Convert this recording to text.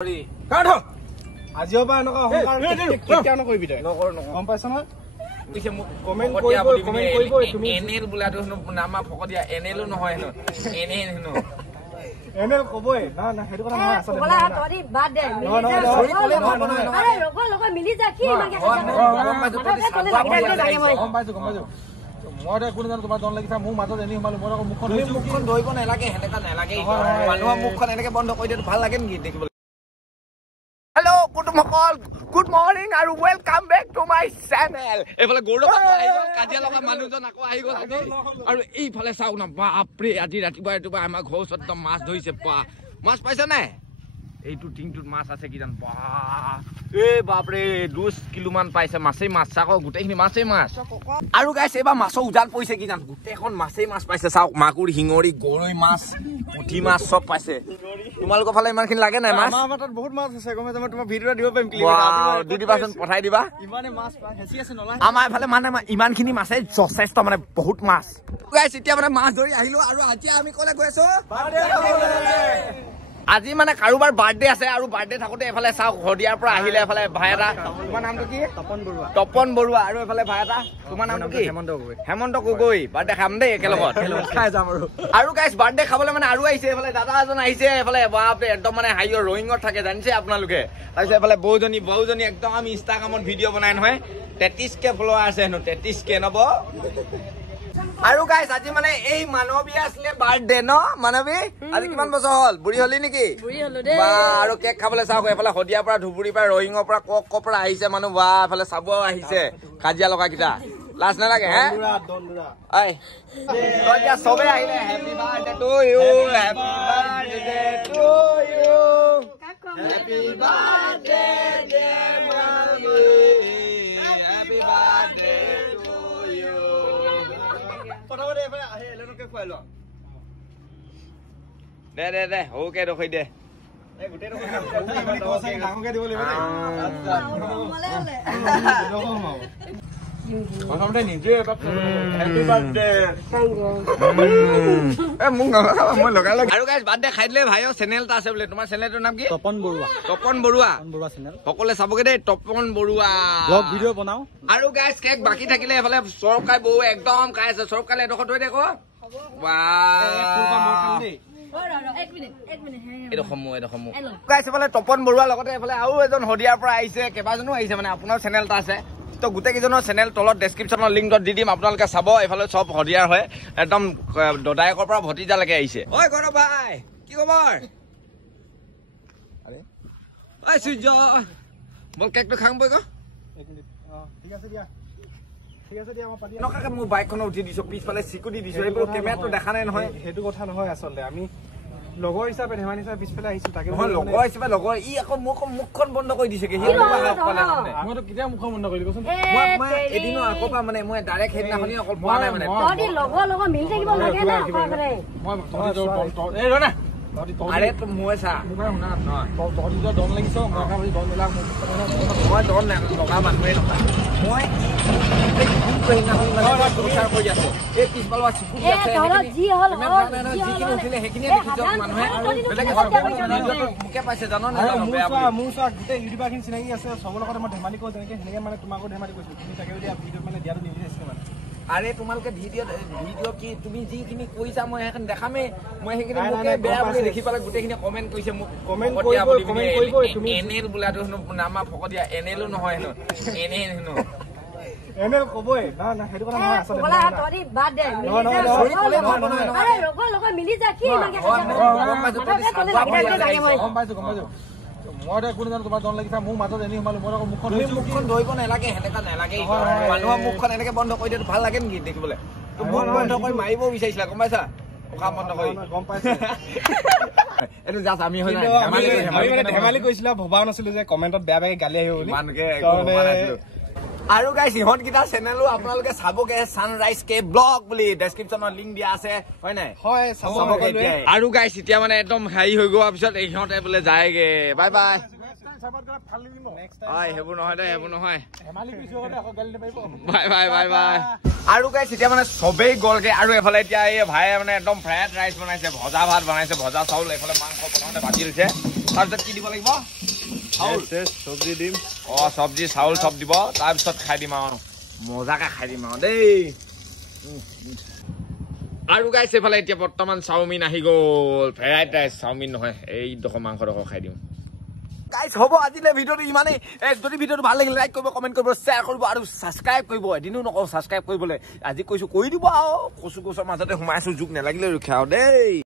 আজিও বা এনেকুৱা কেতিয়া নকৰিবি তই গম পাইছ নহয় কমেন্ট কৰিব তুমি এনএল বুলাটো নামা ফকদিয়া এনএলও নহয় হেনো এনএল হেনো এনএল কবই না না হেতু কথা নহয় আসলে বলা তৰি বাদ দে আৰে ৰগ মিলি যা কি মাগে গম পাইছো মই কোন জানো তোমাৰ দন লাগিছা মোৰ মাজত এনি হমালো মোৰ মুখখন ধৰিব নালাগে হেনেকা নালাগে মানুহৰ মুখখন এনেকে বন্ধ কৰি দিলে ভাল লাগে নেকি দেখিবলৈ Hello, good morning and welcome back to my channel. এফালে গৌৰৱ কাজিয়া লগা মানুহজন আকৌ আহি গ'ল আৰু এইফালে চাওক না বাপৰে আজি ৰাতিপুৱা আমাৰ ঘৰ ওচৰত মাছ ধৰিছে মাছ পাইছে নাই এইটো টিংটোত মাছ আছে কি জান এই বাপৰে 2 কিলো মান পাইছে মাছেই মাছ চাক গোটেইখিনি মাছেই মাছ আৰু গাইছ এবাৰ মাছৰ উজাল পৰিছে কি জান গোটেইখন মাছেই মাছ পাইছে চাওক মাগুৰ হিঙৰি গৰৈ মাছ পুঠি মাছ সব পাইছে তোমালোকৰ ফালে ইমানখিনি লাগে নাই মাছ আমাৰ তাত বহুত মাছ আছে গমে তোমাৰ ভিডিঅ দিব পাৰিম ক্লিপ দি দিবাচোন পঠাই দিবা ইমানে মাছ হেচি আছে নলা আমাৰ ফালে মানে ইমানখিনি মাছে যথেষ্ট মানে বহুত মাছ গাইছ এতিয়া মানে মাছ ধৰি আহিলো আৰু আজি আমি কলে গৈ আছো আজি মানে কাৰোবাৰ বাৰ্থডে আছে আৰু বাৰ্থডে থাকোতে এফালে চাওক হদিয়াৰ পৰা আহিলে এফালে ভাই এটা তোমাৰ নামটো কি তপন বৰুৱা আৰু এফালে ভাই এটা তোমাৰ নামটো কি হেমন্ত গগৈ বাৰ্থডে খাম দেই একেলগত খাই যাম আৰু গাইছ বাৰ্থডে খাবলৈ মানে আৰু আহিছে এফালে দাদা এজন আহিছে এফালে বাপৰে একদম মানে হাইৰ ৰয়িঙত থাকে জানিছে আপোনালোকে তাৰপিছত এফালে বৌজনী একদম আমি ইনষ্টাগ্ৰামত ভিডিঅ' বনাই নহয় 33K ফলোৱাৰ আছে হেনো 33K নব আৰু গাইছ আজি মানে এই মানৱী আছিলে বাৰ্থডে ন মানৱী আজি কিমান বছৰ হল বুঢ়ী হলি নেকি বা আৰু কেক খাবলৈ চাওক এফালে হদিয়াৰ পৰা ধুবুৰীৰ পৰা ৰয়িঙৰ পৰা কৰ পৰা আহিছে মানুহ বা এফালে চাব আহিছে কাজিয়া লগা কেইটা লাজ নালাগে হে চবে আহিলে happy birthday to you happy birthday to you happy birthday dear Manavi happy birthday দে ওকে ৰখি দে প্ৰথমতে নিজে হেপী বাৰ্থডে আৰু গাইছ বাৰ্থডে খাই দিলে ভাইৰ চেনেল এটা আছে বোলে তোমাৰ চেনেলটোৰ নাম কি তপন বৰুৱা চেনেল সকলোৱে চাবগে দেই তপন বৰুৱা ব্লগ ভিডিঅ' বনাও আৰু গাইছ কেক বাকী থাকিলে এফালে চৰকাই বৌ একদম খাই আছে চৰকাৰে এডোখৰ থৈ দে তপন বৰুৱাৰ লগতে এফালে আৰু এজন হদিয়াৰ পৰা আহিছে কেইবাজনো আহিছে মানে আপোনাৰ চেনেল এটা আছে তো গোটেই কেইজনৰ চেনেল তলত ডেছক্ৰিপশ্যনৰ লিংকত দি দিম আপোনালোকে চাব এইফালে চব হদিয়াৰ হয় একদম দদায়েকৰ পৰা ভতিজালৈকে আহিছে ঐ গৌৰৱ ভাই কি খবৰ ঐ সূৰ্য বল কেকটো খাম বৈ মোৰ বাইকখনত উঠি দিছো পিছফালে চিকুটি দিছো এইবোৰ কেমেৰাটো দেখা নাই নহয় সেইটো কথা নহয় আচলতে আমি লগৰ হিচাপে ধেমালি হিচাপে পিছফালে আহিছো তাকে লগৰ হিচাপে লগৰ ই আকৌ মুখখন বন্ধ কৰি দিছে মইতো কেতিয়া মুখখন বন্ধ কৰি দিবচোন মই এদিনো আকৌ পৰা মানে মই ডাইৰেক্ট সেইদিনাখনি অকল পোৱা নাই মানে লগৰ মিলি থাকিব লাগে না আৰে মই চা শুনা তহঁতি দন লাগিছ মই দন মিলা মই দন লগা মানুহে নহয় মই চিনাকি আছে চবৰ লগতে মই ধেমালি কৰো যেনেকে সেনেকে মানে তোমাকো ধেমালি কৰিছো তুমি তাকে ভিডিঅ'ত মানে দিয়াটো নিবিচাৰিছিলে মানে আৰে তোমালোকে ভিডিঅ' কি তুমি যিখিনি কৈছা মই সেইখিনি দেখামেই মই সেইখিনি মোকে বেয়া বুলি দেখি পালে গোটেইখিনি কমেণ্ট কৰিছে মোক এনএল বোলাটো নামা ফকদিয়া এনএলও নহয় হেনো এনএল হেনো এনএল কবই না না হেতু কথা নহয় আসলে বলা তৰি বাদ দে আৰে ৰগ মিলি যা কি মাগে গম পাইছো মই কোন জানো তোমাৰ দন লাগিছা মোৰ মাজত এনি হমালো মোৰ মুখখন ধৰিব নালাগে হেনেকা নালাগে মানুহৰ মুখখন এনেকে বন্ধ কৰি দিলে ভাল লাগে নেকি দেখিবলৈ মুখ বন্ধ কৰি মাৰিব বিচাৰিছিলা গম পাইছা কাম বন্ধ কৰি গম পাইছো এইটো জাষ্ট আমি হৈ ধেমালি কৰিছিলা ভবাও নাছিলো যে কমেণ্টত বেয়া বেয়া গালি আহিব বুলি আৰু গাইছ ইহঁতকেইটা চেনেলো আপোনালোকে চাবগে ছানৰাইজ কে ব্লগ বুলি ডেছক্ৰিপশ্যনৰ লিংক দিয়া আছে হয় নাই হয় আৰু গাইছ এতিয়া মানে একদম হেৰি হৈ যোৱাৰ পিছত ইহঁতে বোলে যায়গে বাই বাই চাবাত গ'লে ফালি দিম নেক্সট টাইম হয় সেইবোৰ নহয় দে সেইবোৰ নহয় হেমালি পিছো গ'লে আকৌ গালি নাপাৰিব বাই বাই বাই বাই আৰু গাইছ এতিয়া মানে চবেই গ'লগে আৰু এফালে এতিয়া এই ভাইয়ে মানে একদম ফ্ৰাইড ৰাইচ বনাইছে ভজা ভাত বনাইছে ভজা চাউল এইফালে মাংস প্ৰথমতে ভাজি লৈছে তাৰপিছত কি দিব লাগিব চাউল চব্জি দিম চব্জি চাউল চব দিব তাৰপিছত খাই দিম আৰু মজাকে খাই দিম আৰু দেই আৰু গাইছ এইফালে এতিয়া বৰ্তমান চাওমিন আহি গ'ল ফ্ৰাইড ৰাইচ চাওমিন নহয় এইডোখৰ মাংসডোখৰ খাই দিম গাইছ হ'ব আজিলে ভিডিঅ'টো ইমানেই যদি ভিডিঅ'টো ভাল লাগিলে লাইক কৰিব কমেণ্ট কৰিব শ্বেয়াৰ কৰিব আৰু ছাবস্ক্ৰাইব কৰিব এদিনো নকওঁ ছাবস্ক্ৰাইব কৰিবলৈ আজি কৈছোঁ কৰি দিব আৰু কচু কচুৰ মাজতে সোমাই আছোঁ জোক নালাগিলে ৰখা আৰু দেই